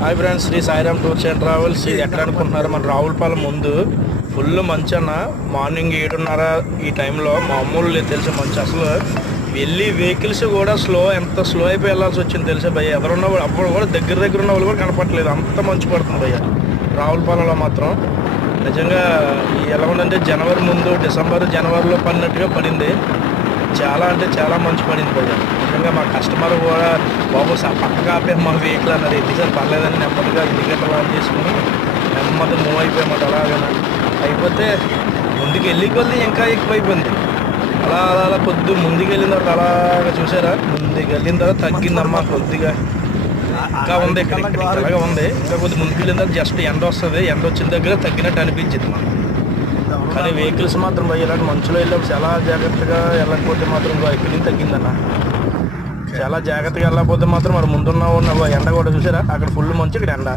Hi friends, Sri Sairam tours and travels. ఇది ఎక్కడ అనుకుంటున్నారు? మన రావులపాలెం ముందు ఫుల్ మంచు అన్న. మార్నింగ్ 7:30 ఈ టైంలో మామూలు లేదు తెలుసా మంచు. అసలు వెళ్ళి వెహికల్స్ కూడా ఎంత స్లో అయిపోయి వెళ్ళాల్సి వచ్చింది తెలుసా భయ్య. ఎవరున్న వాళ్ళు అప్పుడు కూడా దగ్గర ఉన్న వాళ్ళు కూడా కనపడలేదు, అంత మంచు పడుతుంది భయ్య రావులపాలెంలో మాత్రం. నిజంగా ఎలా ఉందంటే జనవరి ముందు జనవరిలో పడినట్టుగా పడింది. చాలా అంటే చాలా మంచు పడింది భయ్య. నిజంగా మా కస్టమర్ కూడా బాబు పక్కగా ఆపే మా వెహికల్ అన్నారు. ఎన్నిసార్లు పర్లేదని నెమ్మదిగా ఇండికేటర్లు ఆన్ చేసుకుని నెమ్మదిగా మూవ్ అయిపోయామాట. అలాగైనా అయిపోతే ముందుకు వెళ్ళి కొద్ది ఇంకా ఎక్కువైపోయింది. అలా అలా అలా కొద్ది ముందుకు వెళ్ళిన తర్వాత అలాగా చూసారా, ముందుకు వెళ్ళిన తర్వాత తగ్గిందమ్మా కొద్దిగా. ఇంకా ఉంది ఇక్కడ అలాగే ఉంది. ఇంకా కొద్ది ముందుకు వెళ్ళిన తర్వాత జస్ట్ ఎండ వస్తుంది. ఎండ వచ్చిన దగ్గర తగ్గినట్టు అనిపించింది మాకు. కానీ వెహికల్స్ మాత్రం ఇలాంటి మంచులో వెళ్ళినప్పుడు చాలా జాగ్రత్తగా వెళ్ళకపోతే మాత్రం ఎక్కడికి తగ్గిందన్న. చాలా జాగ్రత్తగా వెళ్ళకపోతే మాత్రం మరి ముందున్న ఎండ కూడా చూసారా, అక్కడ ఫుల్ మంచు, ఇక్కడ ఎండ.